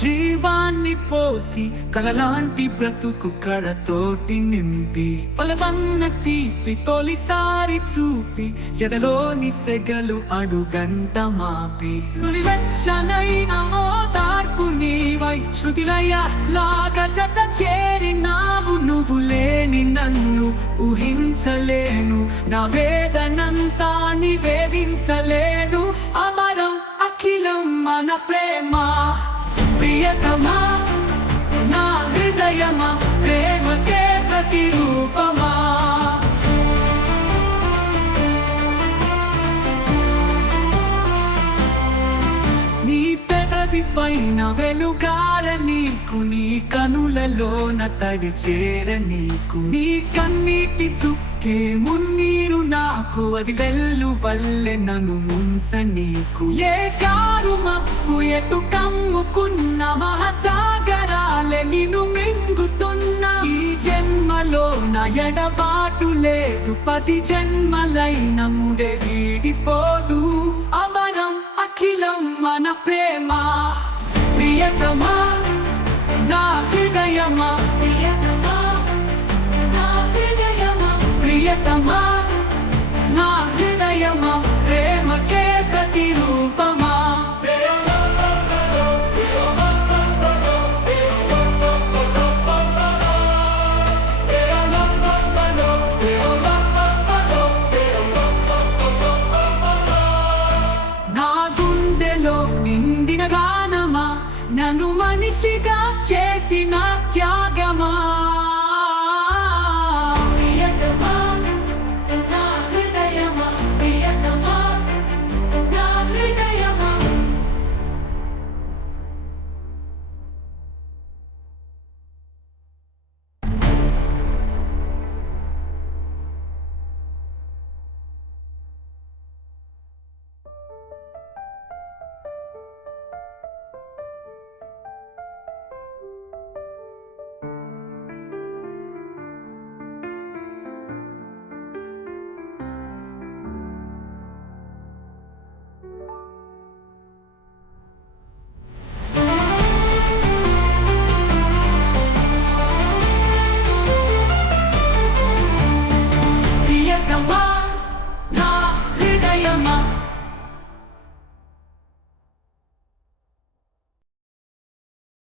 జీవాన్ని పోసి కలలాంటి బ్రతుకు కడతోటి నింపి ఫలవన్న తీపి తొలిసారి చూపి ఎదలోని సెగలు అడుగంట మాపి. నులివెచ్చనైన ఓదార్పు నీవై శృతిలయ లాగా జత చేరినావు నువ్వు లేని నన్ను ఊహించలేను. నా వేదనంతా నివేదించలేను. అమరం అఖిలం మన ప్రేమ. ప్రియతమా నా హృదయమా? పైన వెలుగార నీకు నీ కనులలోన తడి చేర నీకు. నీ కన్నీటి చుక్కే మున్నీరు నాకు అది వెల్లు వల్లె నన్ను ముంచ నీకు ఏ కారు మప్పు ఎటు కమ్ముకున్న మహాసాగరాలే నిన్ను మింగుతున్న. ఈ జన్మలో నా ఎడబాటు లేదు పది జన్మలైన ముడే వీడిపోదు. అమరం అఖిలం మన ప్రేమ. ప్రియతమా నా హృదయమా ప్రియతమా నా హృదయమా ప్రియతమా నన్ను మనిషిగా చేసిన త్యాగమా?